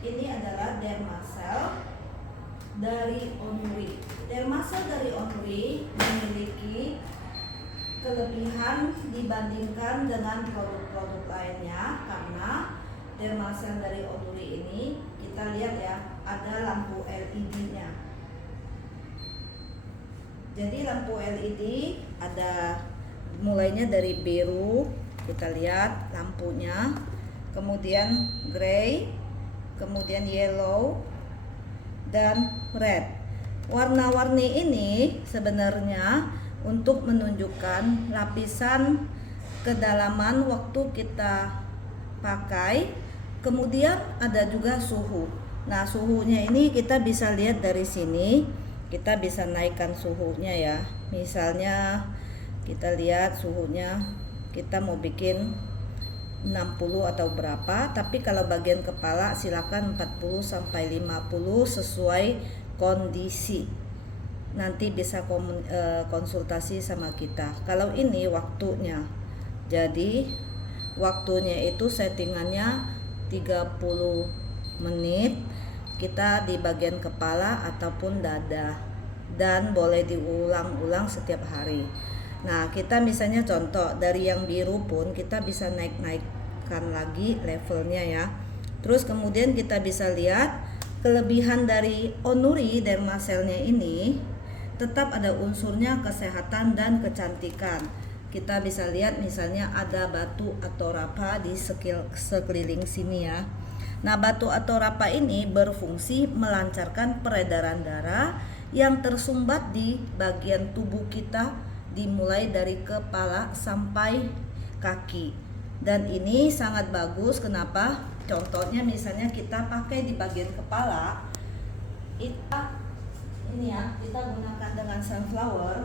ini adalah dermasel dari Onuri. Dermasel dari Onuri memiliki kelebihan dibandingkan dengan produk-produk lainnya, karena dermasel dari Onuri ini kita lihat ya, ada lampu LED-nya. Jadi lampu LED ada mulainya dari biru, kita lihat lampunya, kemudian grey, kemudian yellow, dan red. Warna-warni ini sebenarnya untuk menunjukkan lapisan kedalaman waktu kita pakai. Kemudian ada juga suhu. Nah, suhunya ini kita bisa lihat dari sini. Kita bisa naikkan suhunya ya. Misalnya kita lihat suhunya, kita mau bikin 60 atau berapa, tapi kalau bagian kepala silakan 40 sampai 50 sesuai kondisi. Nanti bisa konsultasi sama kita. Kalau ini waktunya, jadi waktunya itu settingannya 30 menit, kita di bagian kepala ataupun dada, dan boleh diulang-ulang setiap hari. Nah, kita misalnya contoh dari yang biru pun kita bisa naikkan lagi levelnya ya. Terus kemudian kita bisa lihat kelebihan dari Onuri dermaselnya ini, tetap ada unsurnya kesehatan dan kecantikan. Kita bisa lihat misalnya ada batu atau rapa di sekeliling sini ya. Nah, batu atau rapa ini berfungsi melancarkan peredaran darah yang tersumbat di bagian tubuh kita, dimulai dari kepala sampai kaki. Dan ini sangat bagus. Kenapa? Contohnya misalnya kita pakai di bagian kepala, ini ya, kita gunakan dengan sunflower.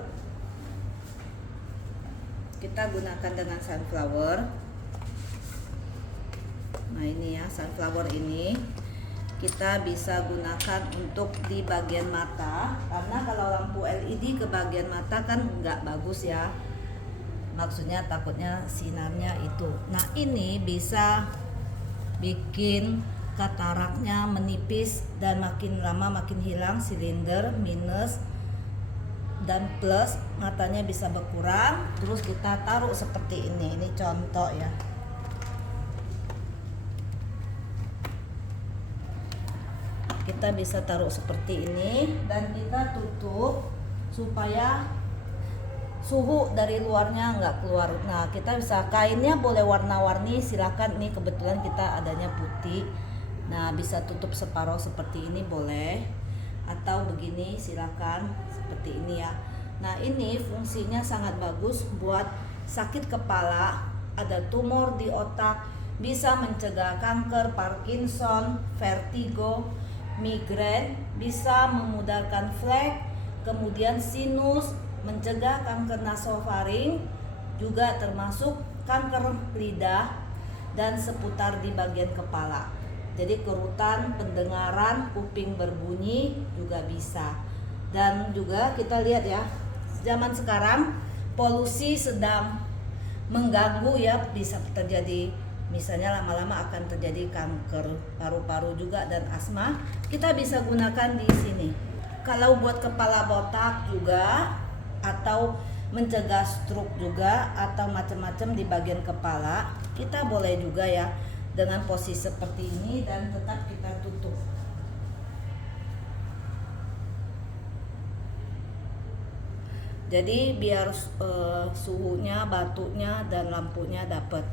Nah, ini ya, sunflower ini kita bisa gunakan untuk di bagian mata, karena kalau lampu LED ke bagian mata kan nggak bagus ya, maksudnya takutnya sinarnya itu. Nah, ini bisa bikin kataraknya menipis dan makin lama makin hilang, silinder minus dan plus, matanya bisa berkurang. Terus kita taruh seperti ini contoh ya. Kita bisa taruh seperti ini dan kita tutup supaya suhu dari luarnya nggak keluar. Nah, kita bisa, kainnya boleh warna-warni, silakan. Ini kebetulan kita adanya putih. Nah, bisa tutup separuh seperti ini boleh, atau begini silakan seperti ini ya. Nah, ini fungsinya sangat bagus buat sakit kepala, ada tumor di otak, bisa mencegah kanker, Parkinson, vertigo, migrain, bisa memudarkan flek, kemudian sinus, mencegah kanker nasofaring, juga termasuk kanker lidah dan seputar di bagian kepala. Jadi kerutan, pendengaran, kuping berbunyi juga bisa. Dan juga kita lihat ya, zaman sekarang polusi sedang mengganggu ya, bisa terjadi misalnya lama-lama akan terjadi kanker paru-paru juga dan asma. Kita bisa gunakan di sini. Kalau buat kepala botak juga, atau mencegah stroke juga, atau macam-macam di bagian kepala, kita boleh juga ya dengan posisi seperti ini dan tetap kita tutup. Jadi biar suhunya, batunya dan lampunya dapat.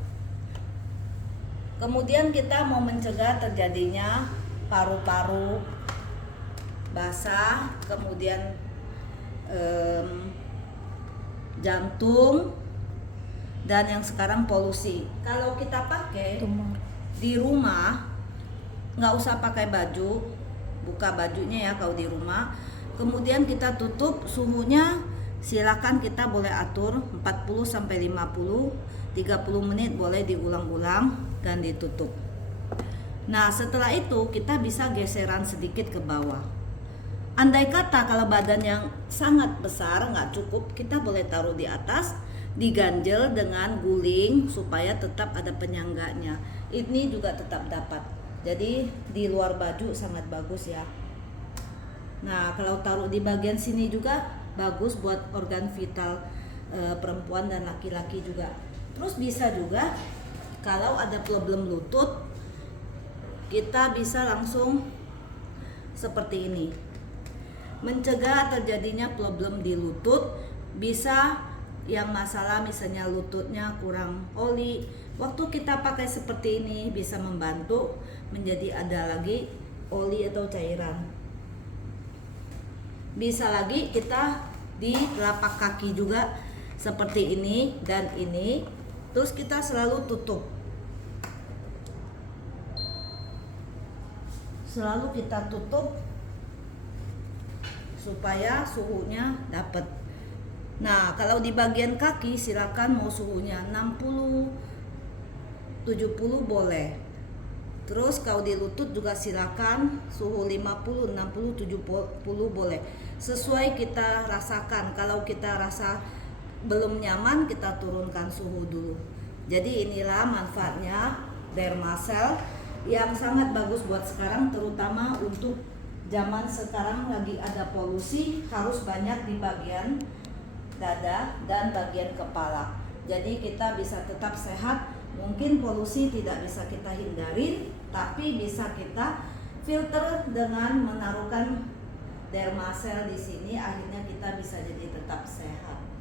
Kemudian kita mau mencegah terjadinya paru-paru basah, kemudian jantung, dan yang sekarang polusi. Kalau kita pakai di rumah, nggak usah pakai baju, buka bajunya ya kalau di rumah. Kemudian kita tutup, suhunya silakan kita boleh atur 40 sampai 50, 30 menit boleh diulang-ulang dan ditutup. Nah, setelah itu kita bisa geseran sedikit ke bawah. Andai kata kalau badan yang sangat besar nggak cukup, kita boleh taruh di atas, diganjel dengan guling supaya tetap ada penyangganya. Ini juga tetap dapat. Jadi di luar baju sangat bagus ya. Nah, kalau taruh di bagian sini juga bagus buat organ vital perempuan dan laki-laki juga. Terus bisa juga kalau ada problem lutut, kita bisa langsung seperti ini. Mencegah terjadinya problem di lutut, bisa yang masalah misalnya lututnya kurang oli. Waktu kita pakai seperti ini bisa membantu menjadi ada lagi oli atau cairan. Bisa lagi kita di telapak kaki juga seperti ini dan ini. Terus kita selalu tutup. Selalu kita tutup supaya suhunya dapat. Nah, kalau di bagian kaki silakan mau suhunya 60 70 boleh. Terus kalau di lutut juga silakan suhu 50 60 70 boleh. Sesuai kita rasakan. Kalau kita rasa belum nyaman, kita turunkan suhu dulu. Jadi inilah manfaatnya Dermacell yang sangat bagus buat sekarang, terutama untuk zaman sekarang lagi ada polusi, harus banyak di bagian dada dan bagian kepala. Jadi kita bisa tetap sehat. Mungkin polusi tidak bisa kita hindari, tapi bisa kita filter dengan menaruhkan Dermacell di sini. Akhirnya kita bisa jadi tetap sehat.